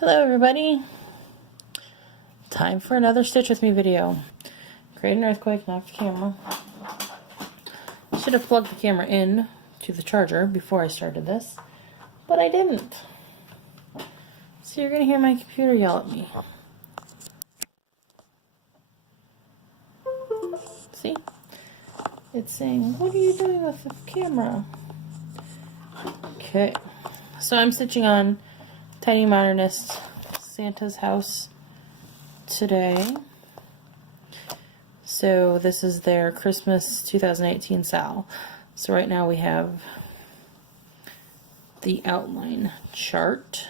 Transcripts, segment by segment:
Hello everybody! Time for another Stitch With Me video. Create an earthquake, knocked the camera. Should have plugged the camera in to the charger before I started this, but I didn't. So you're going to hear my computer yell at me. See? It's saying, what are you doing with the camera? Okay, so I'm stitching on Tiny Modernist Santa's house today. So this is their Christmas 2018 sal. So right now we have the outline chart.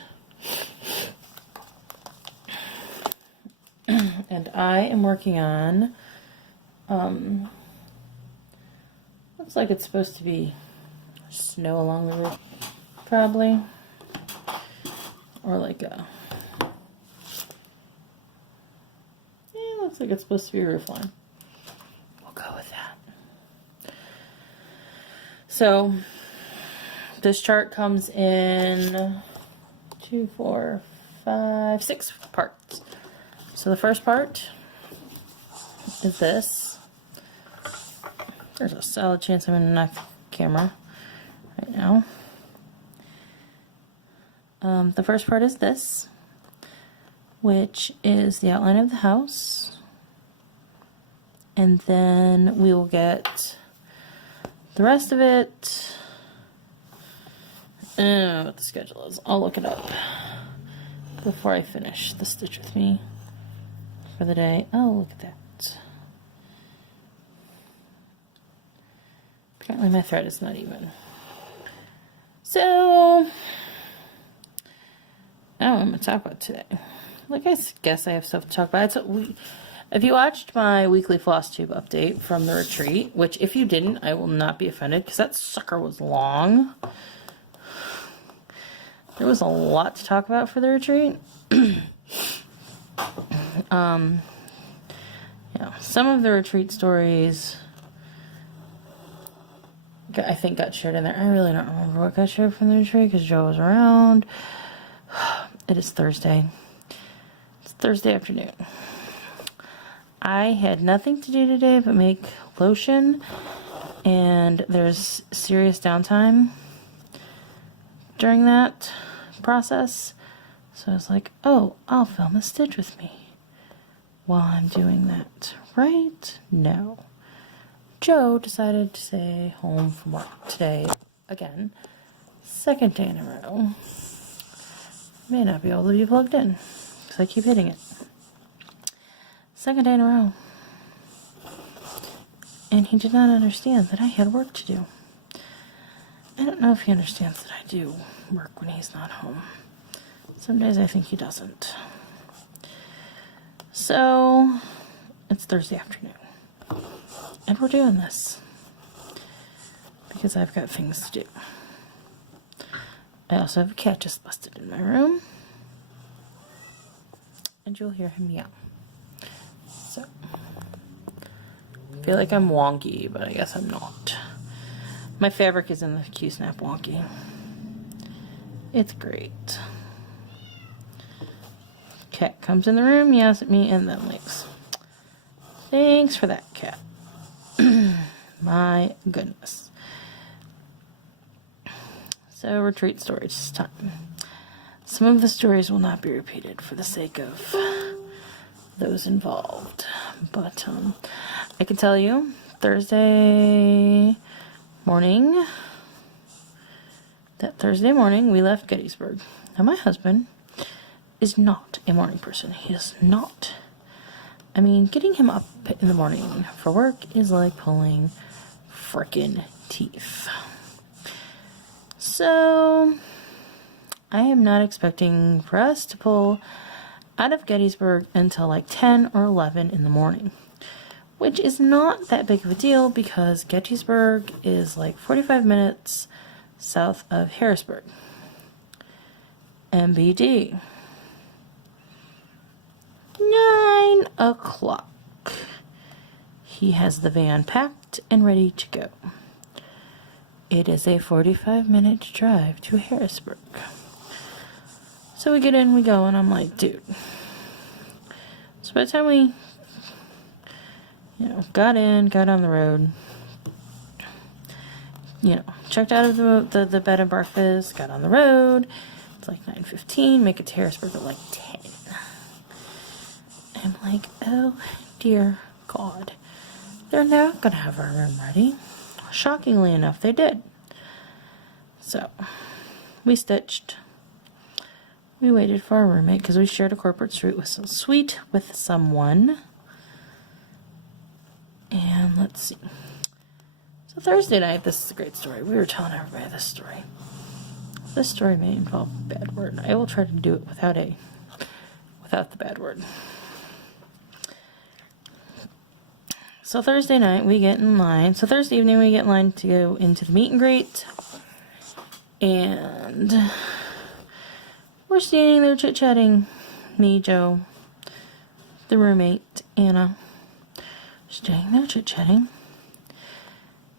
And I am working on, looks like it's supposed to be snow along the roof, probably. Or like a, yeah, looks like it's supposed to be a roof line. We'll go with that. So this chart comes in 2, 4, 5, 6 parts. So the first part is this. There's a solid chance I'm going to knock the camera right now. The first part is this, which is the outline of the house, and then we will get the rest of it. I don't know what the schedule is. I'll look it up before I finish the Stitch With Me for the day. Oh, look at that. Apparently my thread is not even. So I don't know what I'm going to talk about today. Like, I guess I have stuff to talk about. If you watched my weekly FlossTube update from the retreat, which if you didn't, I will not be offended because that sucker was long. There was a lot to talk about for the retreat. Some of the retreat stories I think got shared in there. I really don't remember what got shared from the retreat because Joe was around. It is Thursday. It's Thursday afternoon. I had nothing to do today but make lotion, and there's serious downtime during that process. So I was like, oh, I'll film a Stitch With Me while I'm doing that. Right? No. Joe decided to stay home from work today again. Second day in a row. May not be able to be plugged in because I keep hitting it. Second day in a row. And he did not understand that I had work to do. I don't know if he understands that I do work when he's not home. Some days I think he doesn't. So it's Thursday afternoon. And we're doing this because I've got things to do. I also have a cat just busted in my room, and you'll hear him meow. So, I feel like I'm wonky, but I guess I'm not. My fabric is in the Q-Snap wonky. It's great. Cat comes in the room, meows at me, and then leaves. Thanks for that, cat. My goodness. So, retreat stories time. Some of the stories will not be repeated for the sake of those involved. But, I can tell you, Thursday morning, we left Gettysburg. Now, my husband is not a morning person. He is not. I mean, getting him up in the morning for work is like pulling frickin' teeth. So, I am not expecting for us to pull out of Gettysburg until like 10 or 11 in the morning, which is not that big of a deal because Gettysburg is like 45 minutes south of Harrisburg. MBD. 9 o'clock. He has the van packed and ready to go. It is a 45-minute drive to Harrisburg. So we get in, we go, and I'm like, dude. So by the time we, got on the road, checked out of the bed and breakfast, got on the road. It's like 9:15, make it to Harrisburg at like 10. I'm like, oh dear God. They're not going to have our room ready. Shockingly enough, they did. So, we stitched. We waited for our roommate because we shared a corporate suite with someone. And let's see. So Thursday night, this is a great story. We were telling everybody this story. This story may involve a bad word. I will try to do it without the bad word. So Thursday night, we get in line. So Thursday evening, we get in line to go into the meet and greet. And we're standing there chit-chatting. Me, Joe, the roommate, Anna. Standing there chit-chatting.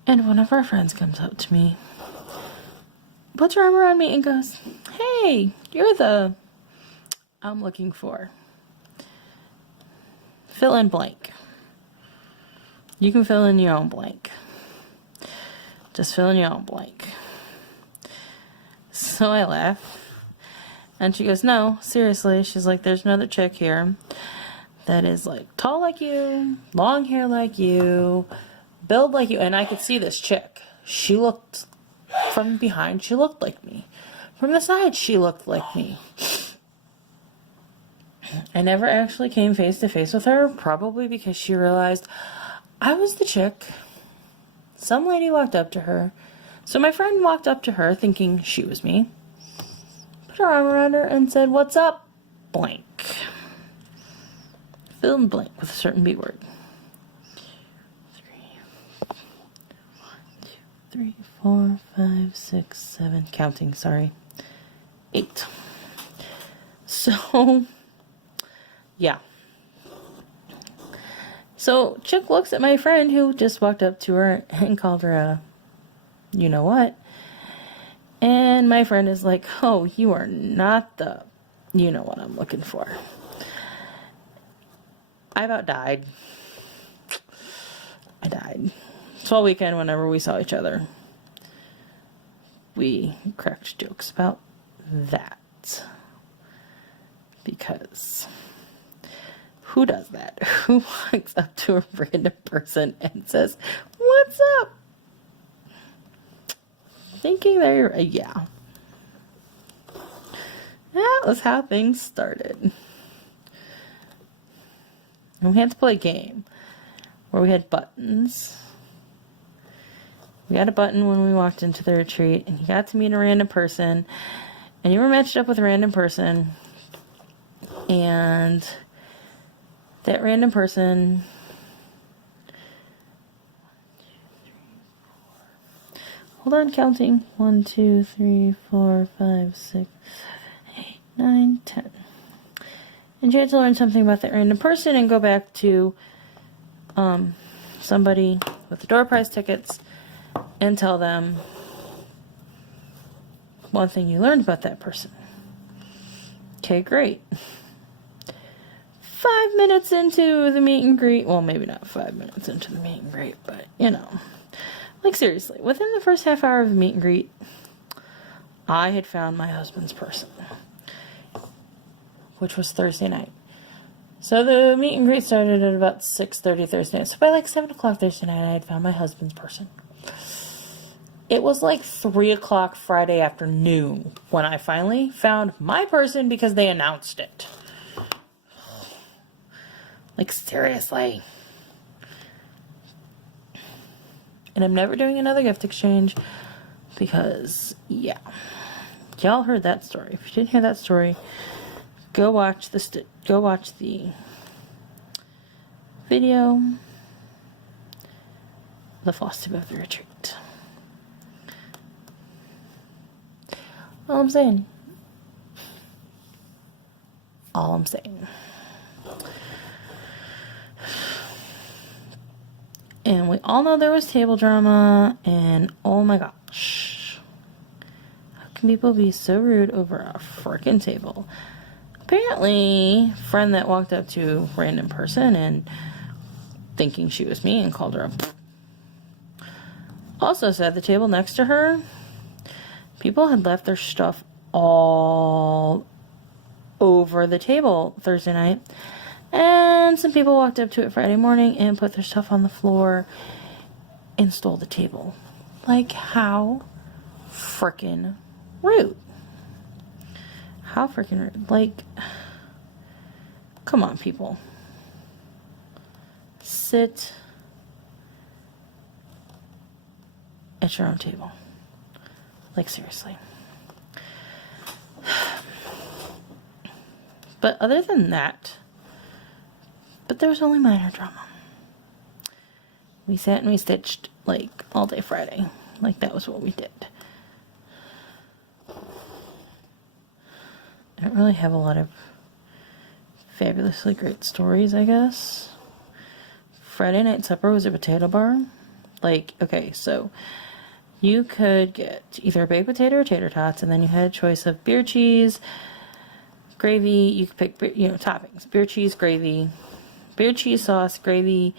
And one of our friends comes up to me, puts her arm around me and goes, hey, you're the I'm looking for. Fill in blank. You can fill in your own blank. Just fill in your own blank. So I laugh. And she goes, no, seriously. She's like, there's another chick here that is like tall like you, long hair like you, build like you. And I could see this chick. She looked, from behind, she looked like me. From the side, she looked like me. I never actually came face to face with her, probably because she realized I was the chick. Some lady walked up to her. So my friend walked up to her thinking she was me. Put her arm around her and said, what's up? Blank. Fill in blank with a certain B word. 3, 4, 5, 6, 7. Counting, sorry. 8. So, yeah. So, chick looks at my friend who just walked up to her and called her a you-know-what. And my friend is like, oh, you are not the you-know-what I'm looking for. I about died. I died. So all weekend, whenever we saw each other, we cracked jokes about that. Because who does that? Who walks up to a random person and says, what's up? Thinking they're, yeah. That was how things started. And we had to play a game where we had buttons. We got a button when we walked into the retreat, and you got to meet a random person, and you were matched up with a random person, and that random person, hold on, counting, 1, 2, 3, 4, 5, 6, 7, 8, 9, 10. And you had to learn something about that random person and go back to somebody with the door prize tickets and tell them one thing you learned about that person. Okay, great. 5 minutes into the meet and greet, well, maybe not 5 minutes into the meet and greet, but, like seriously, within the first half hour of the meet and greet, I had found my husband's person, which was Thursday night. So the meet and greet started at about 6:30 Thursday night. So by like 7 o'clock Thursday night, I had found my husband's person. It was like 3 o'clock Friday afternoon when I finally found my person because they announced it. Like, seriously. And I'm never doing another gift exchange because, yeah. Y'all heard that story. If you didn't hear that story, go watch the video, the FlossTube of the retreat. All I'm saying. And we all know there was table drama, and oh my gosh. How can people be so rude over a frickin' table? Apparently, friend that walked up to a random person and thinking she was me and called her a also said the table next to her, people had left their stuff all over the table Thursday night, and some people walked up to it Friday morning and put their stuff on the floor and stole the table. Like, how frickin' rude. How freaking rude. Like, come on, people. Sit at your own table. Like, seriously. But other than that, but there was only minor drama. We sat and we stitched, like, all day Friday. Like, that was what we did. I don't really have a lot of fabulously great stories, I guess. Friday night supper was a potato bar. Like, okay, so you could get either a baked potato or tater tots, and then you had a choice of beer cheese, gravy. You could pick, toppings. Beer cheese, gravy, beer cheese sauce, gravy,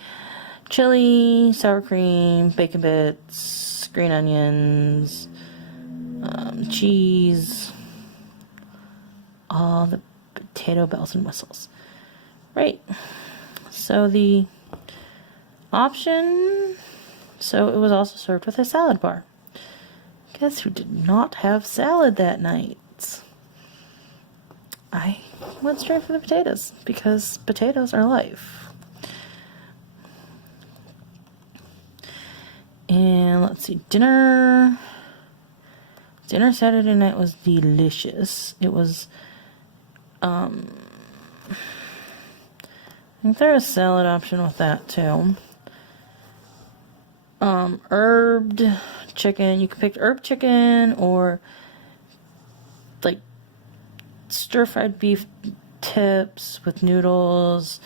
chili, sour cream, bacon bits, green onions, cheese, all the potato bells and whistles. Right. So the option, so it was also served with a salad bar. Guess who did not have salad that night? I went straight for the potatoes, because potatoes are life. And let's see, dinner Saturday night was delicious. It was, I think there was a salad option with that too. Herbed chicken. You can pick herb chicken or like stir-fried beef tips with noodles,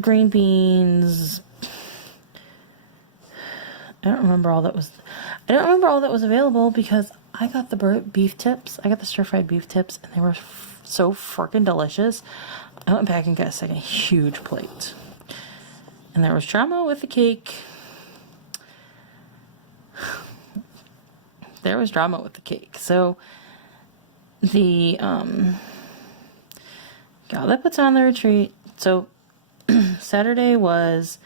green beans. I don't remember all that was available because I got the beef tips. I got the stir-fried beef tips, and they were so freaking delicious. I went back and got a second huge plate. And there was drama with the cake. There was drama with the cake. So the gal that puts on the retreat. So Saturday was,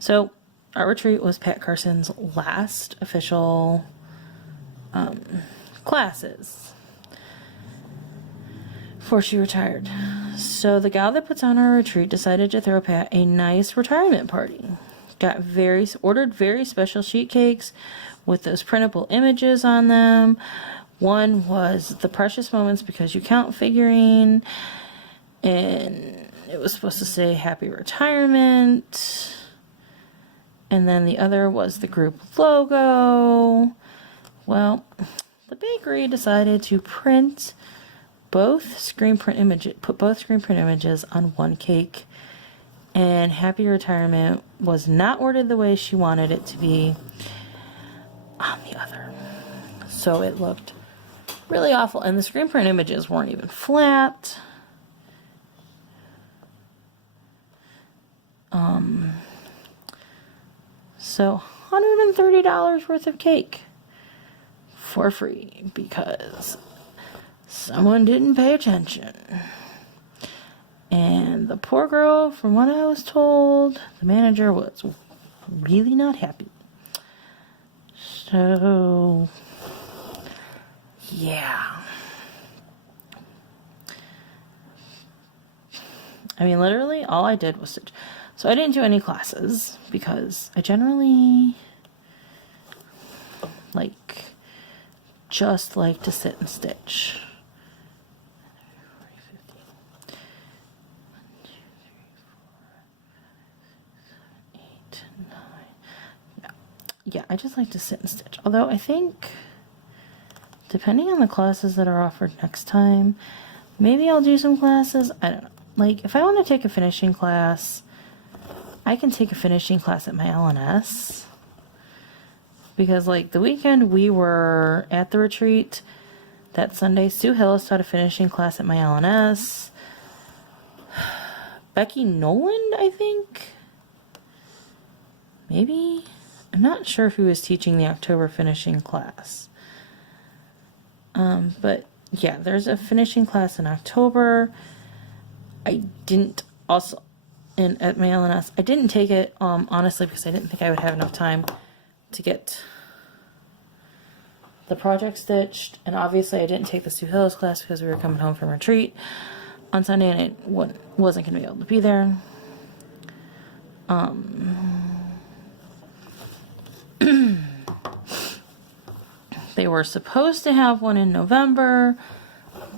so our retreat was Pat Carson's last official classes before she retired. So the gal that puts on our retreat decided to throw Pat a nice retirement party. Ordered very special sheet cakes with those printable images on them. One was the precious moments because you count figurine, and it was supposed to say happy retirement. And then the other was the group logo. Well, the bakery decided to print both screen print images on one cake, and happy retirement was not worded the way she wanted it to be on the other. So it looked really awful, and the screen print images weren't even flat. So $130 worth of cake for free because someone didn't pay attention. And the poor girl, from what I was told, the manager was really not happy. So, yeah. I mean, literally, all I did was stitch. So I didn't do any classes because I generally just like to sit and stitch. Yeah, I just like to sit and stitch. Although I think, depending on the classes that are offered next time, maybe I'll do some classes. I don't know. Like, if I want to take a finishing class, I can take a finishing class at my LNS. because like the weekend we were at the retreat that Sunday. Sue Hillis taught a finishing class at my LNS. Becky Noland, I think. Maybe? I'm not sure who is teaching the October finishing class. But yeah, there's a finishing class in October. I didn't also, and at my LNS, I didn't take it, honestly, because I didn't think I would have enough time to get the project stitched. And obviously I didn't take the Sue Hillis class because we were coming home from retreat on Sunday and it wasn't going to be able to be there. They were supposed to have one in November,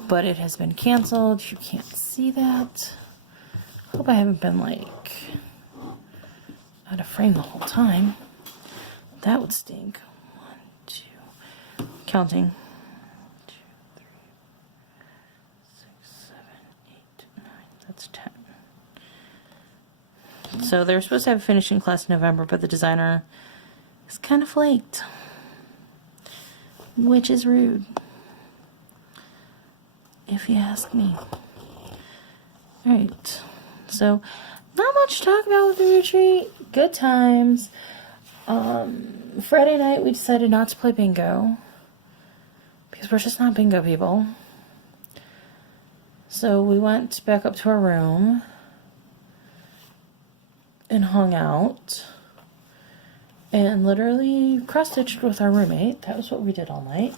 but it has been canceled. You can't see that. Hope I haven't been like out of frame the whole time. That would stink. 1, 2, counting. 1, 2, 3, 6, 7, 8, 9. That's 10. So they were supposed to have a finishing class in November, but the designer is kind of flaked, which is rude, if you ask me. Alright, so not much to talk about with the retreat. Good times. Friday night we decided not to play bingo because we're just not bingo people. So we went back up to our room and hung out and literally cross-stitched with our roommate. That was what we did all night.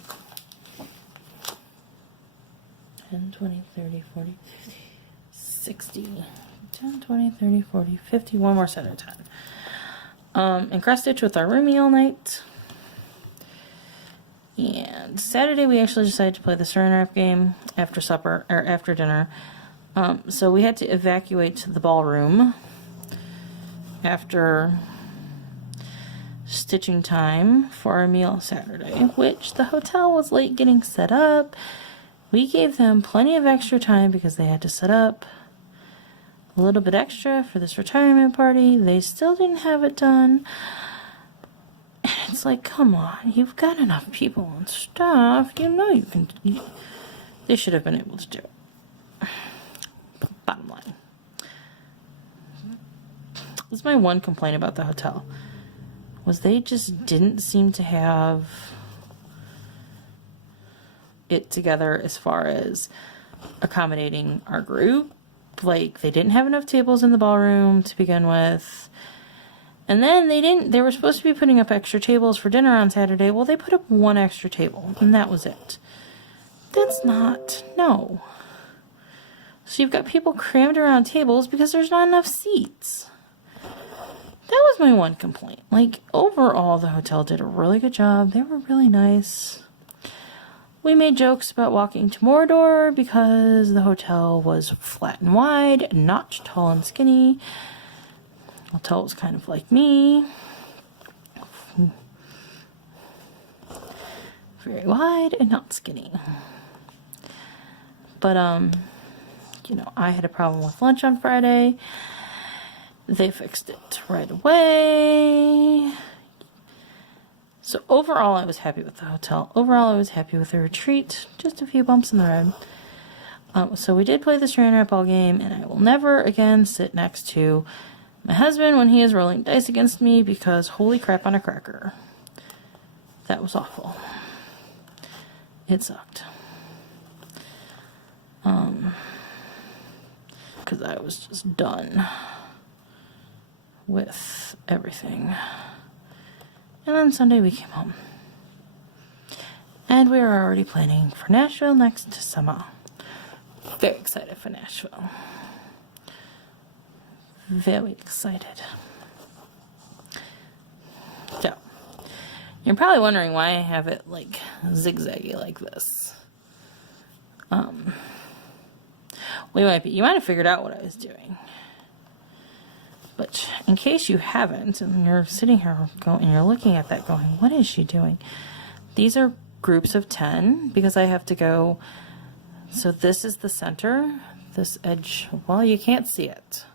10, 20, 30, 40, 50, 60. 10, 20, 30, 40, 50. One more set of 10. And cross-stitch with our roomie all night. And Saturday we actually decided to play the saran wrap game after supper, or after dinner. So we had to evacuate to the ballroom after stitching time for our meal Saturday, which the hotel was late getting set up. We gave them plenty of extra time because they had to set up a little bit extra for this retirement party. They still didn't have it done. And it's like, come on, you've got enough people and stuff. You know you can. They should have been able to do it. Bottom line. This is my one complaint about the hotel. Was they just didn't seem to have it together as far as accommodating our group. Like, they didn't have enough tables in the ballroom to begin with. And then they were supposed to be putting up extra tables for dinner on Saturday. Well, they put up one extra table, and that was it. That's not, no. So you've got people crammed around tables because there's not enough seats. That was my one complaint. Like, overall, the hotel did a really good job. They were really nice. We made jokes about walking to Mordor because the hotel was flat and wide, not tall and skinny. The hotel was kind of like me. Very wide and not skinny. But, you know, I had a problem with lunch on Friday. They fixed it right away. So overall, I was happy with the hotel. Overall, I was happy with the retreat. Just a few bumps in the road. So we did play the saran wrap ball game, and I will never again sit next to my husband when he is rolling dice against me because holy crap on a cracker. That was awful. It sucked. Because I was just done with everything. And then Sunday we came home. And we are already planning for Nashville next summer. Very excited for Nashville. Very excited. So, you're probably wondering why I have it like zigzaggy like this. You might have figured out what I was doing. But in case you haven't, and you're sitting here going, and you're looking at that going, what is she doing? These are groups of 10 because I have to go. So this is the center. This edge, well, you can't see it.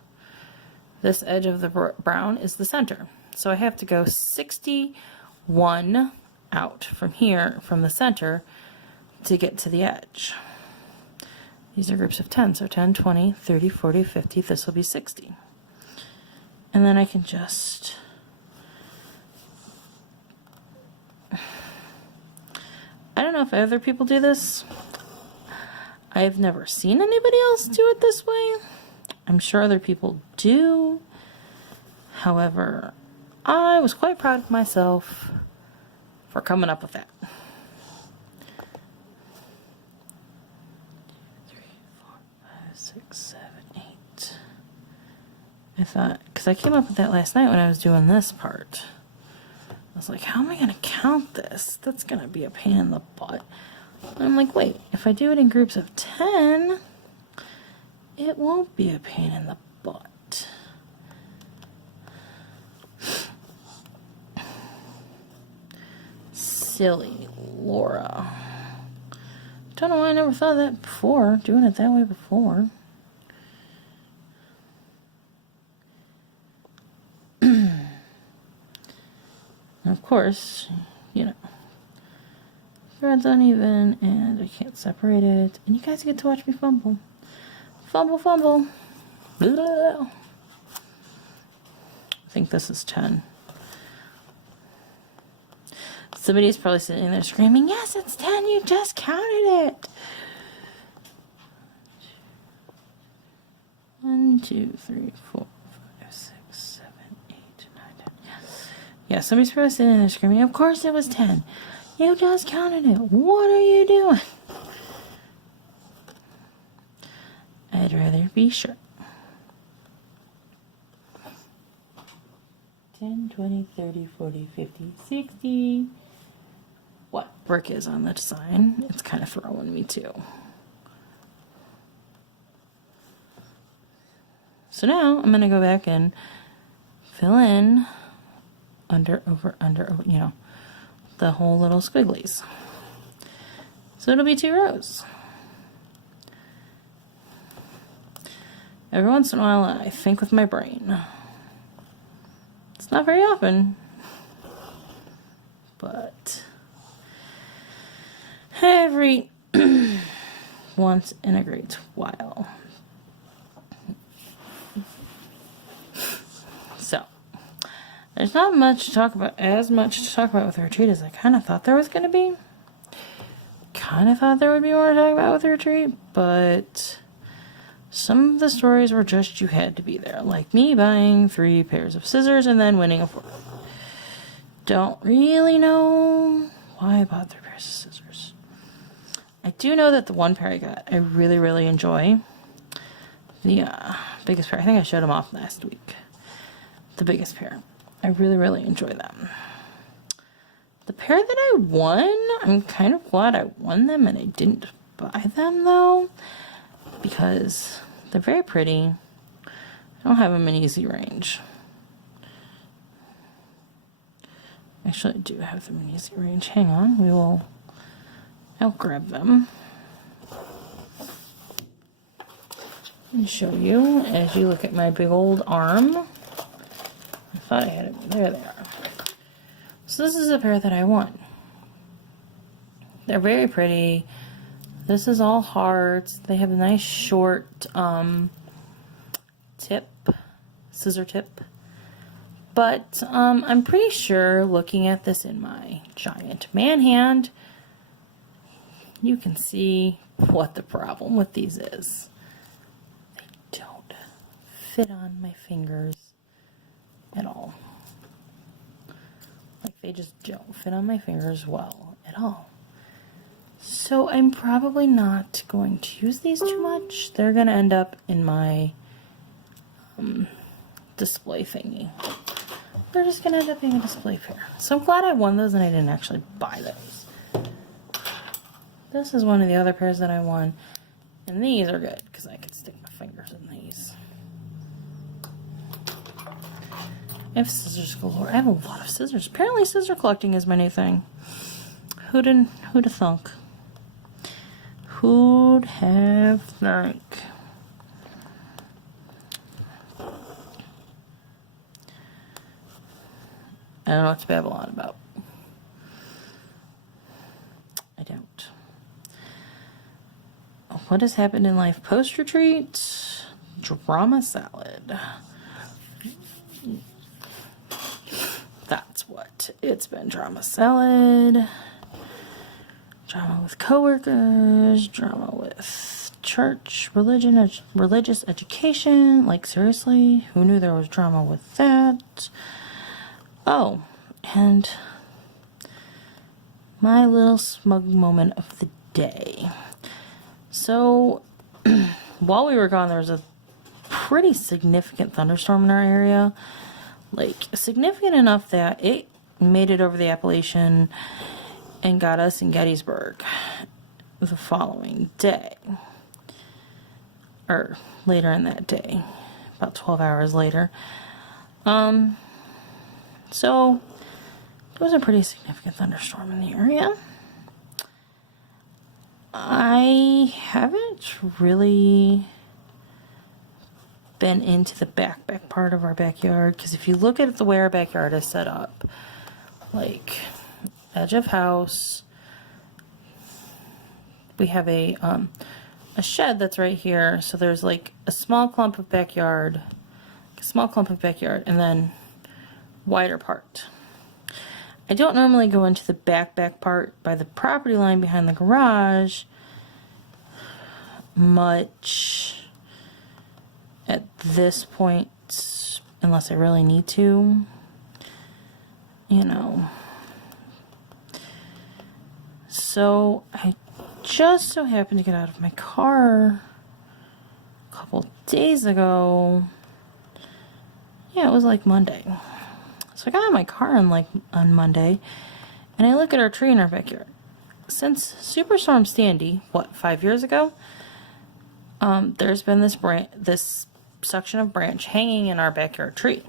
This edge of the brown is the center. So I have to go 60, one out from here, from the center, to get to the edge. These are groups of 10, so 10, 20, 30, 40, 50, this will be 60. And then I can just I don't know if other people do this. I've never seen anybody else do it this way. I'm sure other people do. However, I was quite proud of myself for coming up with that. 3, 4, 5, 6, 7, 8. I thought, because I came up with that last night when I was doing this part. I was like, how am I going to count this? That's going to be a pain in the butt. And I'm like, wait, if I do it in groups of 10, it won't be a pain in the butt. Silly Laura. Don't know why I never thought of that before, doing it that way before. Of course, you know, thread's uneven and I can't separate it. And you guys get to watch me fumble. Fumble, fumble. Blah. I think this is 10. Somebody's probably sitting there screaming, yes, it's 10, you just counted it. 1, 2, 3, 4, 5, 6, 7, 8, 9, 10. Yes. Yeah, somebody's probably sitting there screaming, of course it was 10. You just counted it. What are you doing? I'd rather be sure. 10, 20, 30, 40, 50, 60. What brick is on the design? It's kind of throwing me too. So now I'm going to go back and fill in under, over, you know, the whole little squigglies. So it'll be 2 rows. Every once in a while I think with my brain. It's not very often, but every once in a great while. So, there's not much to talk about, as much to talk about with the retreat as I kind of thought there was going to be. Kind of thought there would be more to talk about with the retreat, but some of the stories were just you had to be there. Like me buying 3 pairs of scissors and then winning a 4th. Don't really know why I bought 3 pairs of scissors. I do know that the one pair I got, I really, really enjoy. The biggest pair. I think I showed them off last week. The biggest pair. I really, really enjoy them. The pair that I won, I'm kind of glad I won them and I didn't buy them though, because they're very pretty. I don't have them in easy range. Actually, I do have them in easy range. Hang on, I'll grab them and show you as you look at my big old arm. I thought I had it. There they are. So this is a pair that I won. They're very pretty. This is all hearts. They have a nice short tip, scissor tip. But I'm pretty sure looking at this in my giant man hand, you can see what the problem with these is. They don't fit on my fingers at all. Like, they just don't fit on my fingers well at all. So I'm probably not going to use these too much. They're going to end up in my display thingy. They're just going to end up being a display pair. So I'm glad I won those and I didn't actually buy those. This is one of the other pairs that I won. And these are good because I can stick my fingers in these. I have scissors galore. I have a lot of scissors. Apparently scissor collecting is my new thing. Who'd have thunk? Who'd have thunk? I don't know what to babble on about. what has happened in life post-retreat? Drama salad. That's what it's been. Drama salad. Drama with coworkers. Drama with church, religion, religious education. Like, seriously? Who knew there was drama with that? Oh, and my little smug moment of the day. So, while we were gone, there was a pretty significant thunderstorm in our area. Like, significant enough that it made it over the Appalachian and got us in Gettysburg the following day. Or later in that day. About 12 hours later. So, it was a pretty significant thunderstorm in the area. I haven't really been into the back part of our backyard, because if you look at the way our backyard is set up, like edge of house, we have a shed that's right here, so there's like a small clump of backyard, and then wider part. I don't normally go into the back part by the property line behind the garage much at this point, unless I really need to, you know. So I just so happened to get out of my car a couple days ago. Yeah, it was like Monday. So I got out of my car on Monday, and I look at our tree in our backyard. Since Superstorm Sandy, 5 years ago, there's been this section of branch hanging in our backyard tree.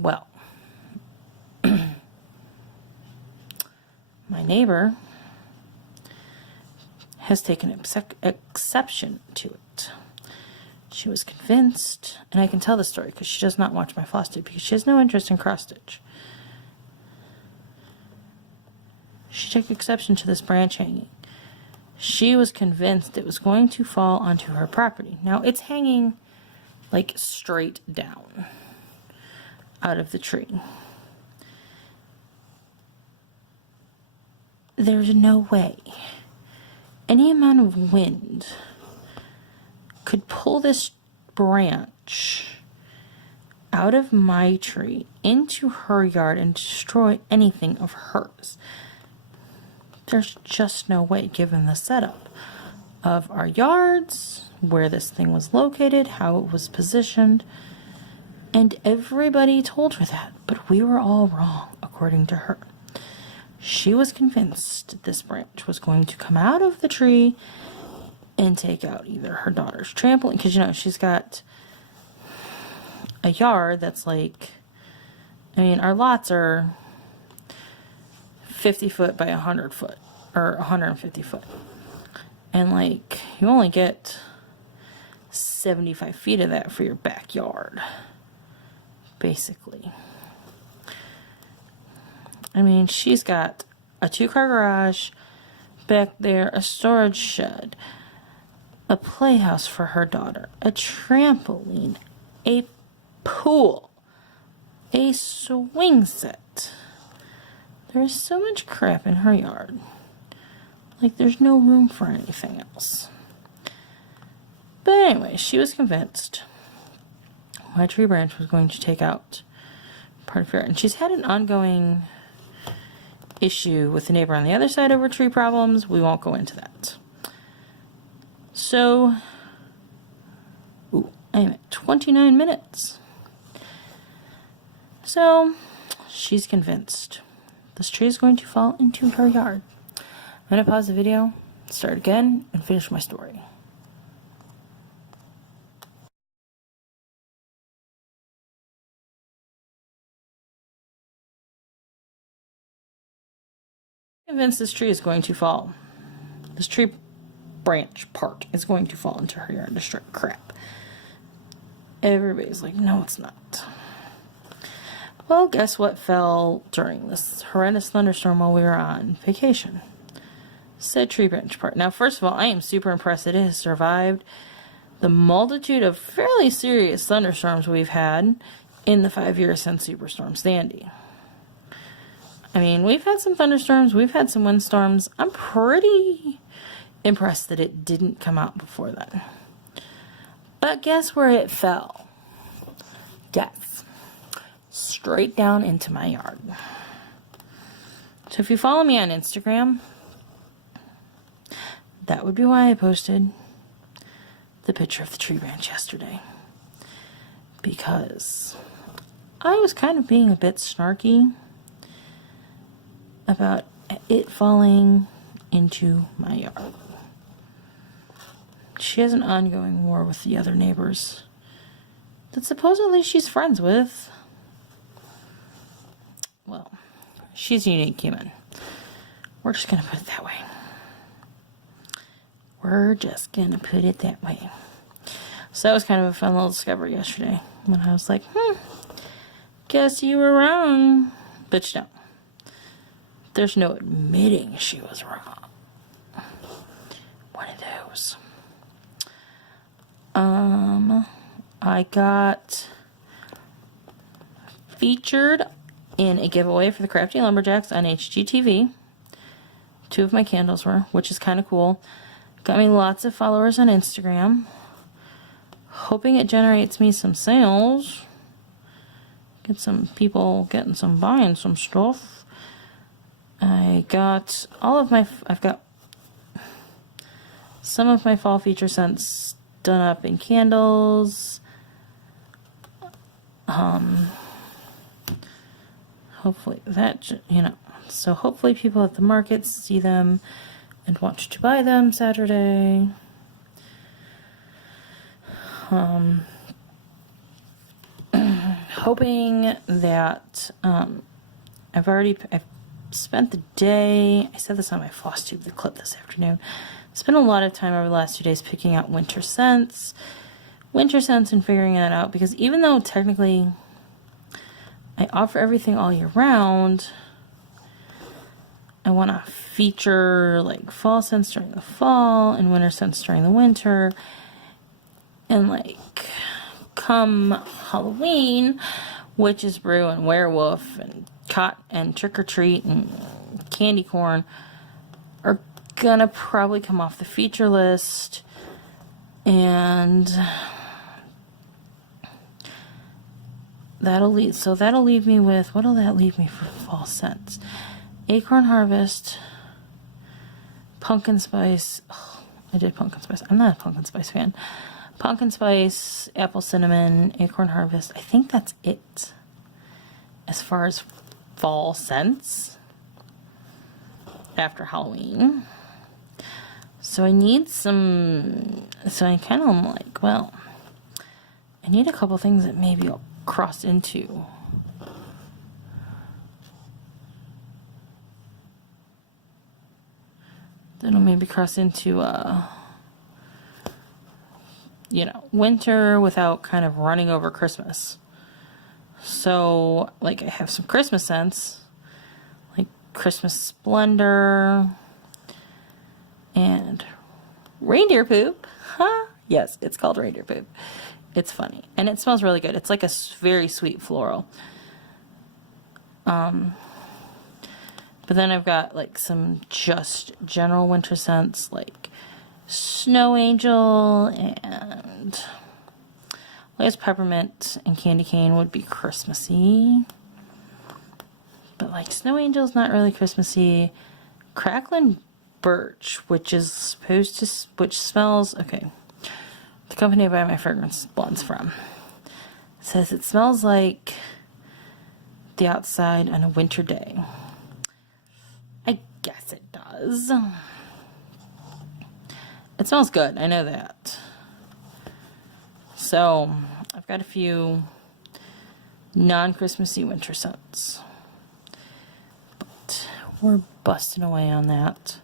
Well, my neighbor has taken exception to it. She was convinced, and I can tell the story because she does not watch my FlossTube because she has no interest in cross stitch. She took exception to this branch hanging. She was convinced it was going to fall onto her property. Now, it's hanging like straight down out of the tree. There's no way any amount of wind could pull this branch out of my tree into her yard and destroy anything of hers. There's just no way, given the setup of our yards, where this thing was located, how it was positioned, and everybody told her that, but we were all wrong, according to her. She was convinced this branch was going to come out of the tree and take out either her daughter's trampoline, because, you know, she's got a yard that's like, I mean, our lots are 50 foot by 100 foot, or 150 foot. And, like, you only get 75 feet of that for your backyard, basically. I mean, she's got a 2-car garage back there, a storage shed, a playhouse for her daughter, a trampoline, a pool, a swing set. There's so much crap in her yard. Like, there's no room for anything else. But anyway, she was convinced my tree branch was going to take out part of her. And she's had an ongoing issue with the neighbor on the other side over tree problems. We won't go into that. So, I'm at 29 minutes. So, she's convinced this tree is going to fall into her yard. I'm going to pause the video, start again, and finish my story. Convinced this tree is going to fall. This tree branch part is going to fall into her yard and destroy crap. Everybody's like, no, it's not. Well, guess what fell during this horrendous thunderstorm while we were on vacation? said tree branch part. Now, first of all, I am super impressed that it has survived the multitude of fairly serious thunderstorms we've had in the 5 years since Superstorm Sandy. I mean, we've had some thunderstorms, we've had some windstorms. I'm pretty impressed that it didn't come out before then. But guess where it fell? Yes. Straight down into my yard. So if you follow me on Instagram, that would be why I posted the picture of the tree branch yesterday. Because I was kind of being a bit snarky about it falling into my yard. She has an ongoing war with the other neighbors that supposedly she's friends with. Well, she's a unique human. We're just gonna put it that way. We're just gonna put it that way. So that was kind of a fun little discovery yesterday when I was like, guess you were wrong. But no. There's no admitting she was wrong. One of those. I got featured in a giveaway for the Crafty Lumberjacks on HGTV. 2 of my candles were, which is kind of cool. Got me lots of followers on Instagram. Hoping it generates me some sales. Get some people buying some stuff. I got I've got some of my fall feature scents done up in candles. Hopefully that, so hopefully people at the markets see them and want to buy them Saturday. Hoping that, I've spent the day, I said this on my FlossTube, the clip this afternoon, spent a lot of time over the last 2 days picking out winter scents and figuring that out, because even though technically I offer everything all year round, I want to feature like fall scents during the fall and winter scents during the winter, and like come Halloween, witch's brew and werewolf and cot and trick or treat and candy corn are gonna probably come off the feature list, and that'll leave me with, what'll that leave me for fall scents? Acorn Harvest, pumpkin spice. Oh, I did pumpkin spice. I'm not a pumpkin spice fan. Pumpkin spice, apple cinnamon, acorn harvest. I think that's it as far as fall scents after Halloween. So I need some, so I kind of am like, well, I need a couple things that maybe I'll cross into. That'll maybe cross into, winter without kind of running over Christmas. So, like, I have some Christmas scents, like Christmas Splendor and reindeer poop. Huh? Yes, it's called reindeer poop. It's funny. And it smells really good. It's like a very sweet floral. But then I've got, like, some just general winter scents, like Snow Angel, and I guess peppermint and candy cane would be Christmassy. But, like, Snow Angel's not really Christmassy. Cracklin' Birch, which smells, okay, the company I buy my fragrance blends from says it smells like the outside on a winter day. I guess it does. It smells good, I know that. So, I've got a few non-Christmassy winter scents. But we're busting away on that.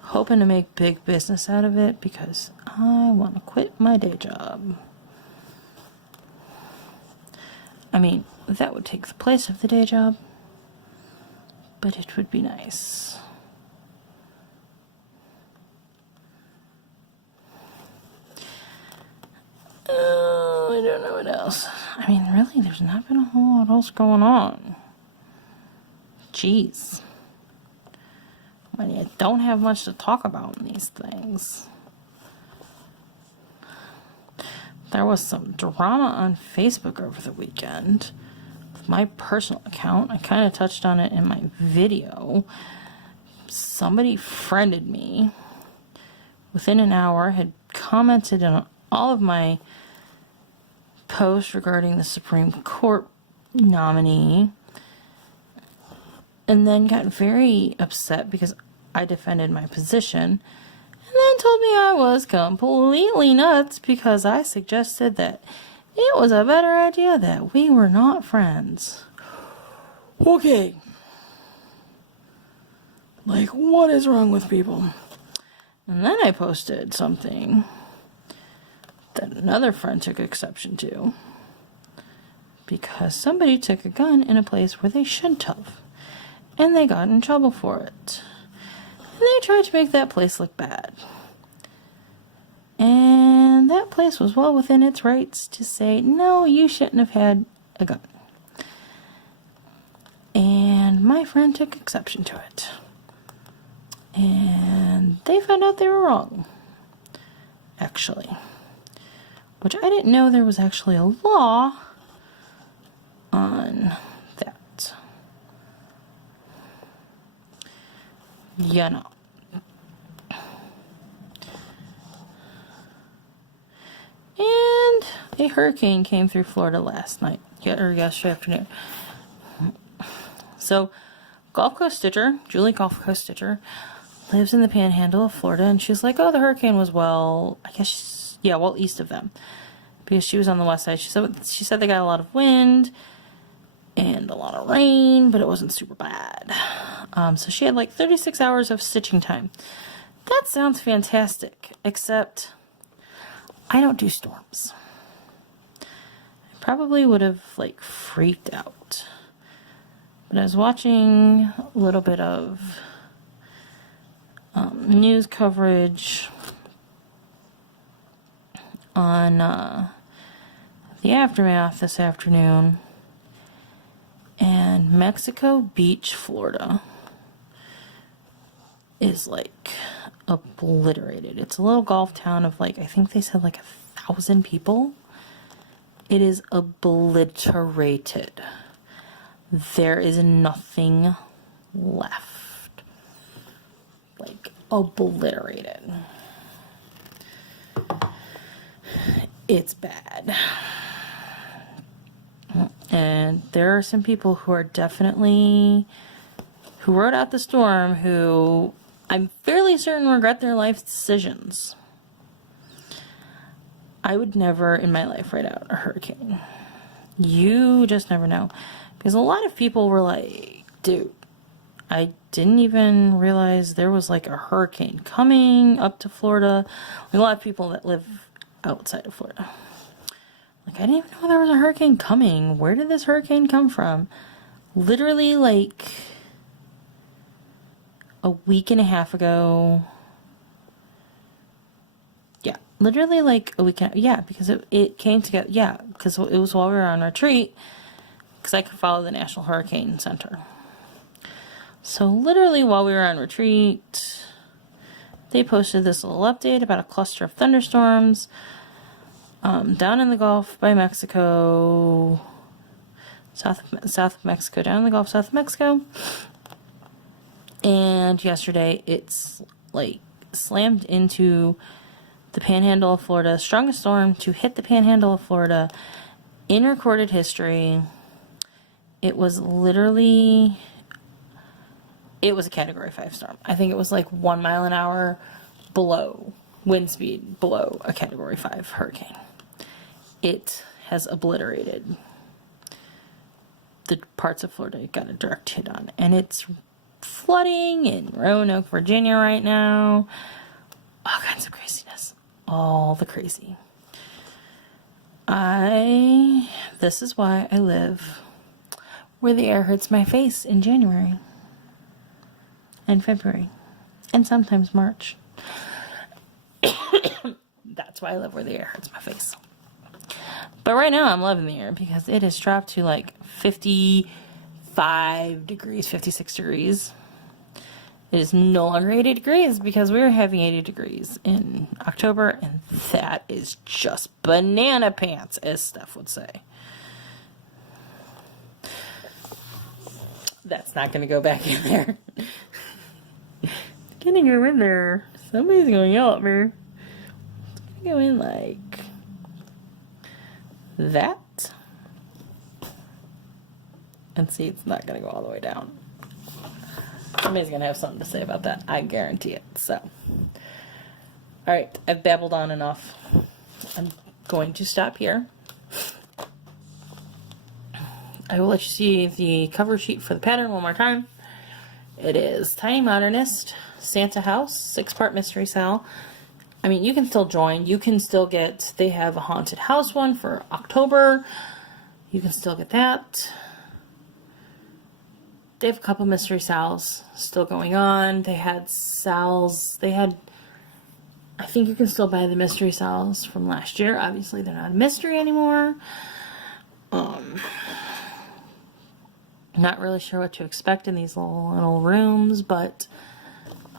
Hoping to make big business out of it because I want to quit my day job. I mean, that would take the place of the day job, but it would be nice. what else? I mean, really, there's not been a whole lot else going on. Jeez. When you don't have much to talk about in these things. There was some drama on Facebook over the weekend. My personal account. I kind of touched on it in my video. Somebody friended me. Within an hour, had commented on all of my posts regarding the Supreme Court nominee. And then got very upset because I defended my position. And then told me I was completely nuts because I suggested that it was a better idea that we were not friends. Okay. Like, what is wrong with people? And then I posted something that another friend took exception to. Because somebody took a gun in a place where they shouldn't have. And they got in trouble for it. And they tried to make that place look bad. And that place was well within its rights to say, no, you shouldn't have had a gun. And my friend took exception to it. And they found out they were wrong. Actually. Which I didn't know there was actually a law on that. You know. And a hurricane came through Florida last night, or yesterday afternoon. So, Gulf Coast Stitcher, Julie Gulf Coast Stitcher, lives in the panhandle of Florida, and she's like, oh, the hurricane was well east of them. Because she was on the west side. She said they got a lot of wind and a lot of rain, but it wasn't super bad. So she had like 36 hours of stitching time. That sounds fantastic, except I don't do storms. I probably would have like freaked out. But I was watching a little bit of news coverage on the aftermath this afternoon. And Mexico Beach, Florida is like obliterated. It's a little golf town of like, I think they said like 1,000 people. It is obliterated. There is nothing left. Like, obliterated. It's bad. And there are some people who are definitely, who rode out the storm, who I'm fairly certain regret their life decisions. I would never in my life ride out a hurricane. You just never know. Because a lot of people were like, dude, I didn't even realize there was like a hurricane coming up to Florida. Like a lot of people that live outside of Florida. Like, I didn't even know there was a hurricane coming. Where did this hurricane come from? Literally, like, a week and a half ago. Yeah, literally, like, a week and a half. Yeah, because it came together. Yeah, because it was while we were on retreat. Because I could follow the National Hurricane Center. So, literally, while we were on retreat, they posted this little update about a cluster of thunderstorms down in the Gulf by Mexico, south of Mexico, down in the Gulf, south of Mexico. And yesterday, it's like slammed into the panhandle of Florida, strongest storm to hit the panhandle of Florida in recorded history. It was literally, it was a Category 5 storm. I think it was like 1 mile an hour below, wind speed below a Category 5 hurricane. It has obliterated the parts of Florida it got a direct hit on. And it's flooding in Roanoke, Virginia right now. All kinds of craziness. All the crazy. This is why I live where the air hurts my face in January and February and sometimes March. That's why I live where the air hurts my face. But right now I'm loving the air because it has dropped to like 55 degrees, 56 degrees. It is no longer 80 degrees because we were having 80 degrees in October, and that is just banana pants, as Steph would say. That's not going to go back in there. It's going to go in there. Somebody's going to yell at me. It's going to go in like that. And see, it's not going to go all the way down. Somebody's going to have something to say about that. I guarantee it. So, alright, I've babbled on enough. I'm going to stop here. I will let you see the cover sheet for the pattern one more time. It is Tiny Modernist, Santa House, 6-part mystery sal. I mean, you can still join. You can still get, they have a haunted house one for October. You can still get that. They have a couple mystery sals still going on. They had sals, I think you can still buy the mystery sals from last year. Obviously, they're not a mystery anymore. Not really sure what to expect in these little rooms, but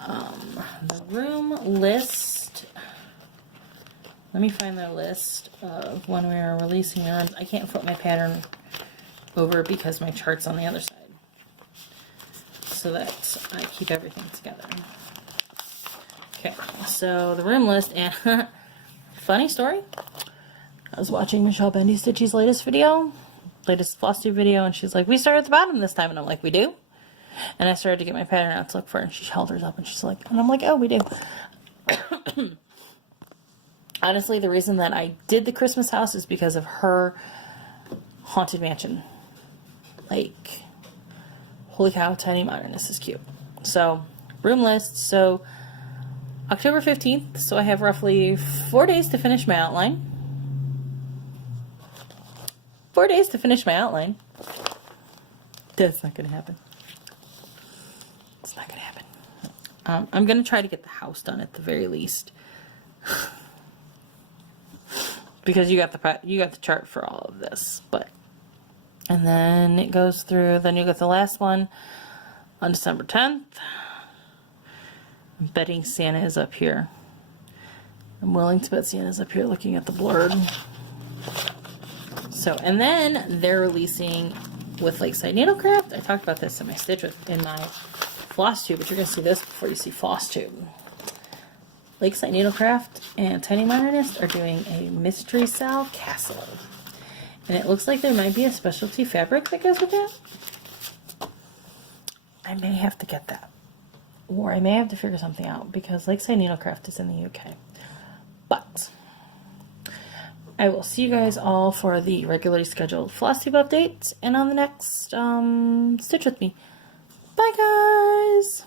the room list, let me find the list of when we are releasing the rooms. I can't flip my pattern over because my chart's on the other side, so that I keep everything together. Okay, so the room list, and funny story, I was watching Michelle Bendy Stitchy's latest FlossTube video, and she's like, we start at the bottom this time, and I'm like, we do? And I started to get my pattern out to look for it, and she held hers up, and she's like, and I'm like, oh, we do. Honestly, the reason that I did the Christmas house is because of her Haunted Mansion. Like, holy cow, Tiny Modernist is cute. So, room list, so October 15th, so I have roughly 4 days to finish my outline. 4 days to finish my outline. That's not going to happen. It's not going to happen. I'm going to try to get the house done at the very least. Because you got the chart for all of this, and then it goes through, then you get the last one on December 10th. I'm betting Santa is up here. I'm willing to bet Santa's up here looking at the blurb. So, and then they're releasing with Lakeside Needlecraft. I talked about this in my in my FlossTube, but you're going to see this before you see FlossTube. Lakeside Needlecraft and Tiny Modernist are doing a Mystery Sal Castle. And it looks like there might be a specialty fabric that goes with it. I may have to get that. Or I may have to figure something out because Lakeside Needlecraft is in the UK. But I will see you guys all for the regularly scheduled FlossTube updates and on the next Stitch With Me. Bye, guys!